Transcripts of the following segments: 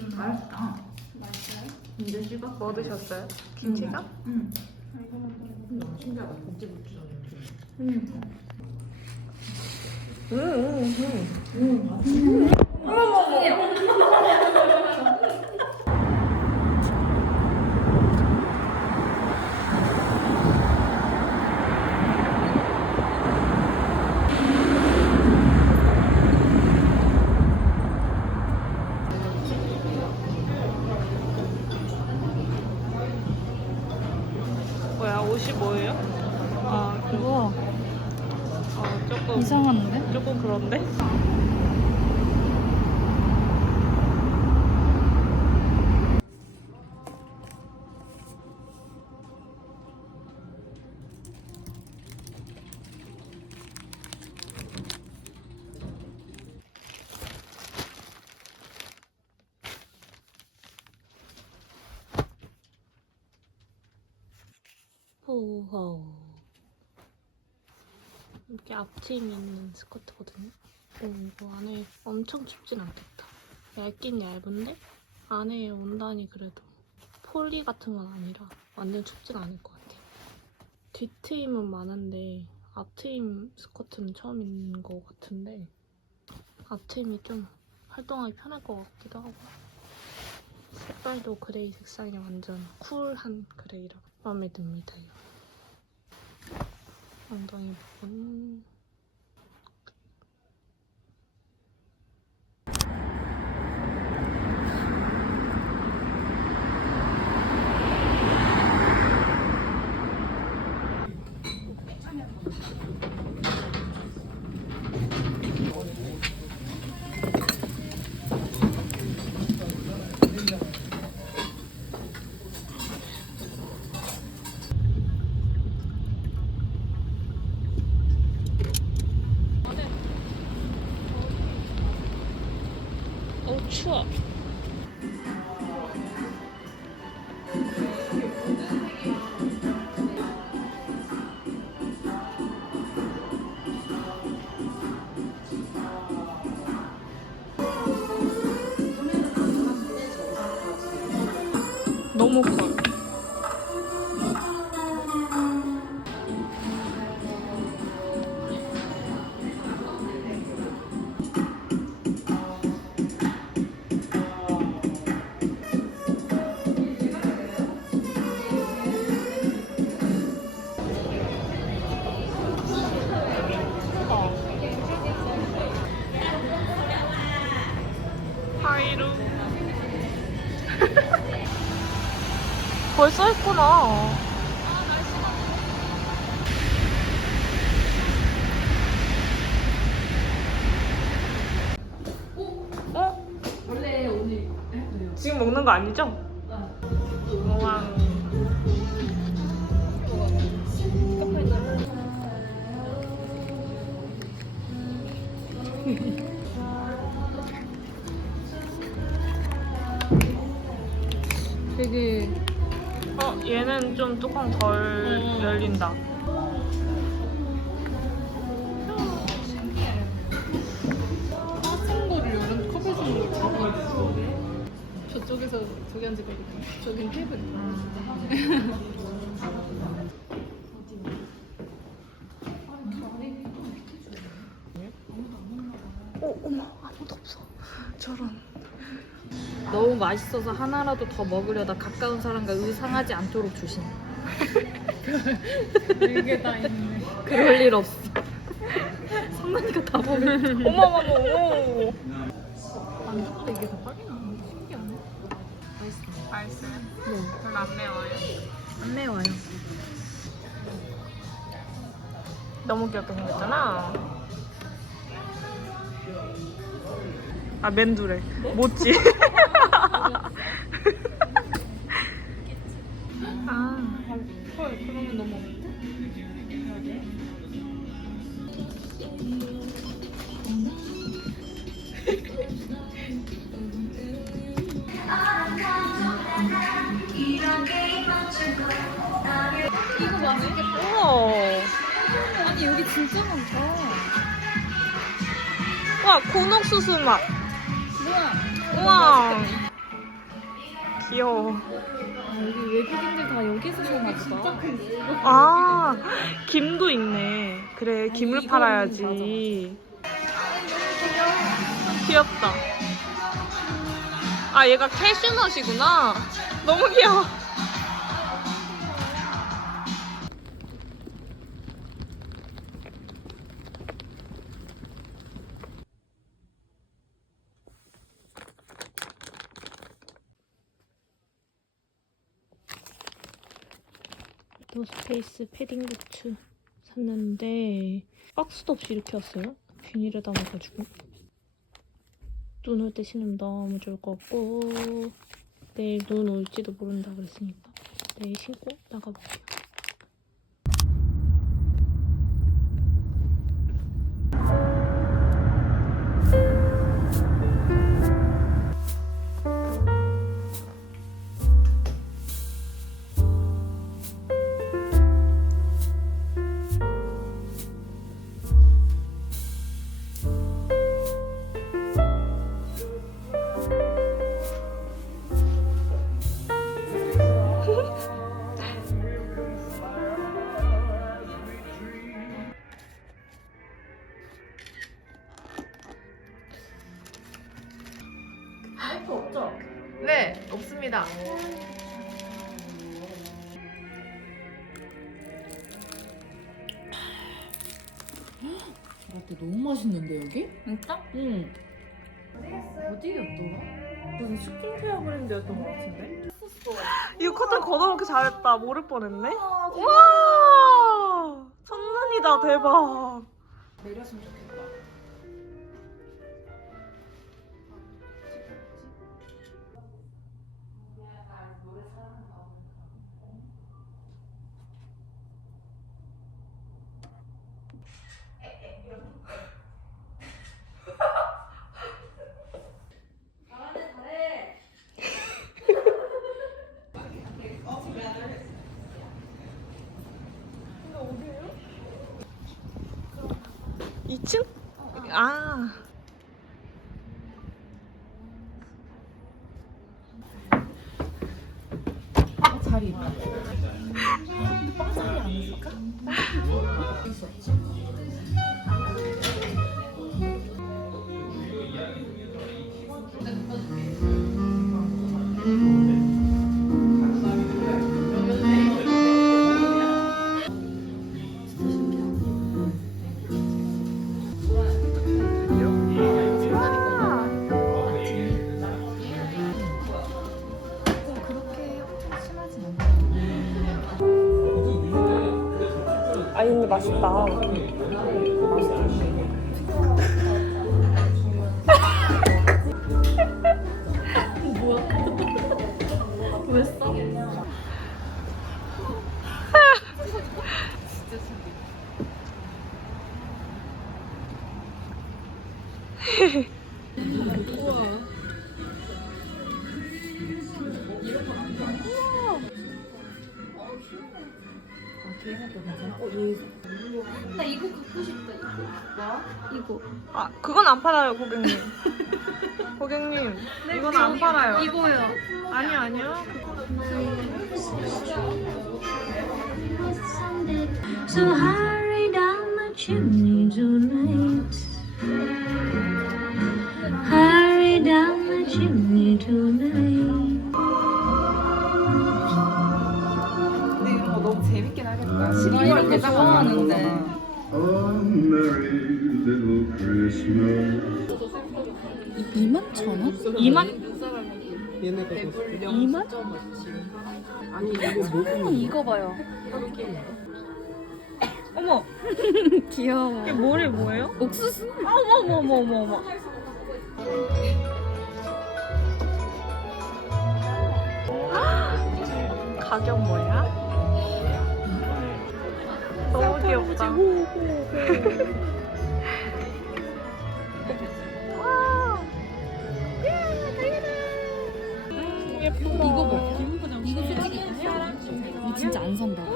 음. 맛있다. 맛있어요? 이제 씹어? 뭐 드셨어요? 김치가? 응. 신기하다. 묻지도 않고. 음. 음, 음, 음. 음, 옷이 뭐예요? 아, 그거. 아, 조금. 이상한데? 조금 그런데? 앞트임 있는 스커트거든요. 오, 이거 안에 엄청 춥진 않겠다. 얇긴 얇은데 안에 온단이 그래도 폴리 같은 건 아니라 완전 춥진 않을 것 같아요. 뒷트임은 많은데 앞트임 스커트는 처음 있는 것 같은데 앞트임이 좀 활동하기 편할 것 같기도 하고 색깔도 그레이 색상이 완전 쿨한 그레이라 마음에 듭니다. 엉덩이 부분 우왕. 되게 어, 얘는 좀 뚜껑 덜 음. 열린다. 저쪽에서 저기 앉으니까 저긴 테이블. 어, 어머, 아무도 없어. 저런. 너무 맛있어서 하나라도 더 먹으려다 가까운 사람과 의상하지 않도록 조심. 이게 다 있네. 그럴 일 없어. 성난이가 다 먹을. 어머, 어머, 어머. 안주보다 이게 더 빨리 신기하네. 맛있어. 맛있어요? 네. 별로 안 매워요. 안 매워요. 너무 귀엽게 생겼잖아. 아, 맨두래. 모찌. 아, 헐, 그러면 너무? 이 진짜 많다. 와, 곤옥수수 맛. 뭐야? 우와. 귀여워. 아, 여기 외국인들 다 여기서 사나 보다. 아, 김도 있네. 그래, 김을 이거는 팔아야지. 귀엽다. 아, 얘가 캐슈넛이구나. 너무 귀여워. 노스페이스 패딩 부츠 샀는데 박스도 없이 이렇게 왔어요. 비닐에 담아가지고 눈 올 때 신으면 너무 좋을 것 같고 내일 눈 올지도 모른다 그랬으니까 내일 신고 나가볼게요. 진짜? 응. 어디 였더라? 무슨 스킨케어 브랜드였던 것 같은데? 이거 커튼 걷어놓기 잘했다. 모를 뻔했네. 와 첫눈이다 대박. 내렸으면 좋겠다. 이층 아. 자리 있다. 아니 근데 맛있다. So hurry down the chimney 2만? 어, 이거 봐요. 어머 귀여워. 이게 머리 뭐예요? 옥수수? 아, 어머 어머 어머 어머 어머. 가격 뭐야? 너무 귀엽다. 와. 이거 봐. 이거 솔직히 이거 진짜 안 산다고.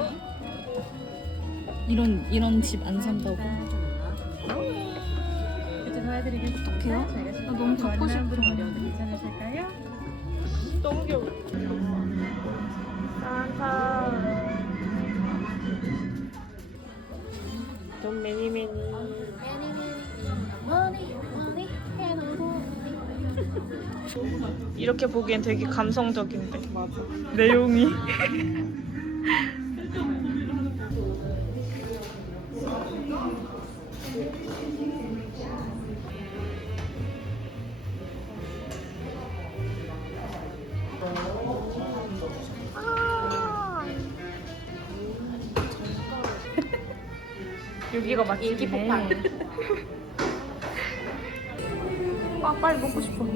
이런 이런 집 안 산다고. 어떡해요? 나 너무 갖고 싶어. 너무 귀여워. 이렇게 보기엔 되게 감성적인데. 맞아. 내용이. 여기가 맛집이네. 아 빨리 먹고 싶어.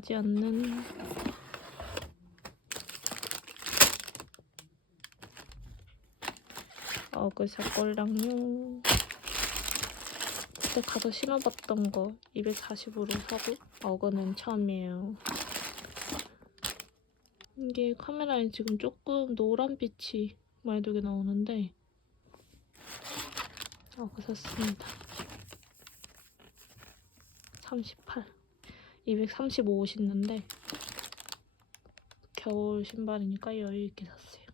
끝나지 않는. 어그샷골랑요 그때 가서 신어봤던 거 240으로 사고 어거는 처음이에요. 이게 카메라에 지금 조금 노란빛이 두개 나오는데 어그 샀습니다. 38 235 신는데 겨울 신발이니까 여유있게 샀어요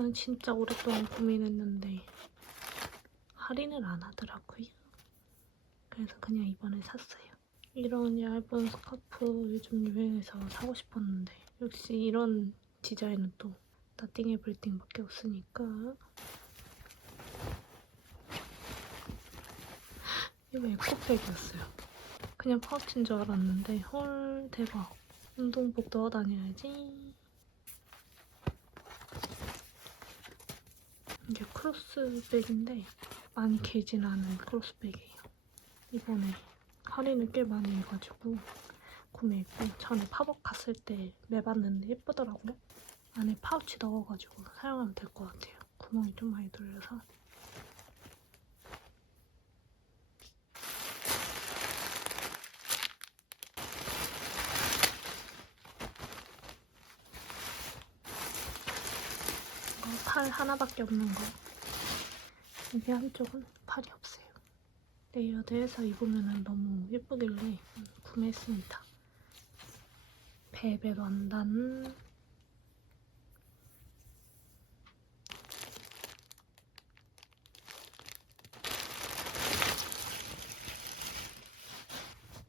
이거는 진짜 오랫동안 고민했는데 할인을 안 하더라고요. 그래서 그냥 이번에 샀어요. 이런 얇은 스카프 요즘 유행해서 사고 싶었는데 역시 이런 디자인은 또 나띵 에브리띵밖에 없으니까 이거 에코백이었어요. 그냥 파우치인 줄 알았는데 헐 대박. 운동복 넣어 다녀야지. 이게 크로스백인데 많이 길진 않은 크로스백이에요. 이번에 할인을 꽤 많이 해가지고 구매했고 전에 팝업 갔을 때 매봤는데 예쁘더라고요. 안에 파우치 넣어가지고 사용하면 될 것 같아요. 구멍이 좀 많이 뚫려서 이거 팔 하나밖에 없는 거 이게 한쪽은 팔이 없어요. 레이어드해서 입으면 너무 예쁘길래 구매했습니다. 벨벳 원단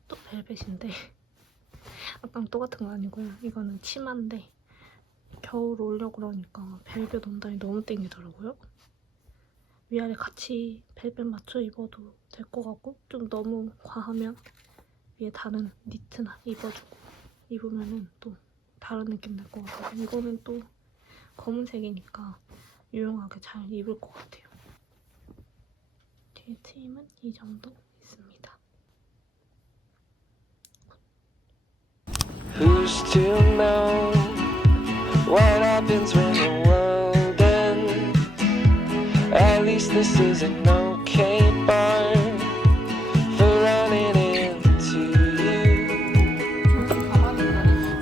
또 벨벳인데 아까랑 똑같은 거 아니고요. 이거는 치마인데 겨울 오려고 그러니까 벨벳 원단이 너무 땡기더라고요. 위아래 같이 벨벳 맞춰 입어도 될 것 같고 좀 너무 과하면 위에 다른 니트나 입어주고 입으면은 또 다른 느낌 날 것 같아서 이거는 또 검은색이니까 유용하게 잘 입을 것 같아요. 뒤에 트임은 이 정도 있습니다. Who's to know what happens when the world This is an okay bar for running into you.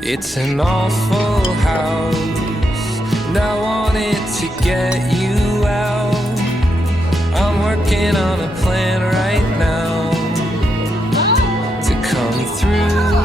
It's an awful house, and I wanted to get you out. I'm working on a plan right now to come through.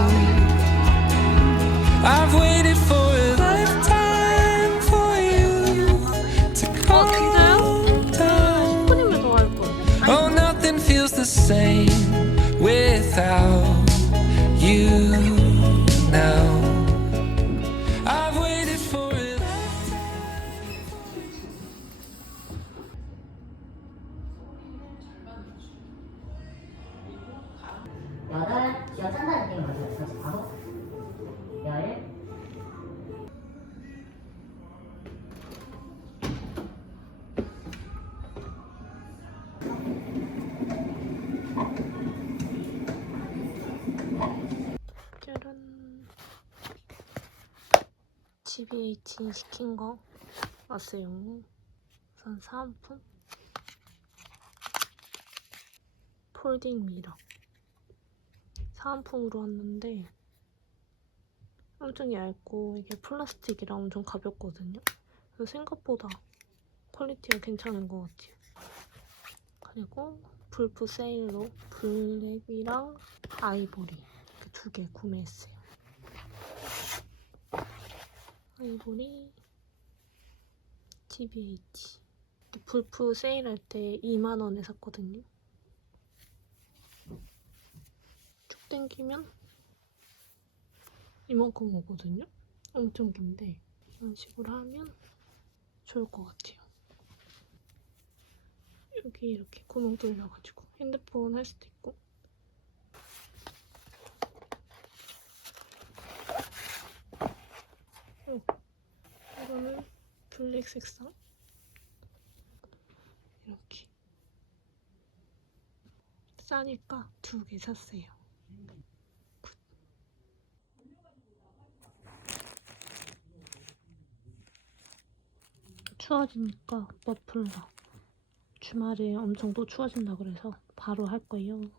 GBH 시킨 거 왔어요. 우선 사은품. 폴딩 미러. 사은품으로 왔는데 엄청 얇고 이게 플라스틱이라 엄청 가볍거든요. 그래서 생각보다 퀄리티가 괜찮은 것 같아요. 그리고 불프 세일로 블랙이랑 아이보리 이렇게 두개 구매했어요. 아이보리 GBH 불프 세일할 때 2만원에 샀거든요. 쭉 당기면 이만큼 오거든요. 엄청 긴데 이런 식으로 하면 좋을 것 같아요. 여기 이렇게 구멍 뚫려가지고 핸드폰 할 수도 있고 어, 이거는 블랙 색상 이렇게 싸니까 두 개 샀어요. 굿. 추워지니까 머플러 주말에 엄청 또 추워진다 그래서 바로 할 거예요.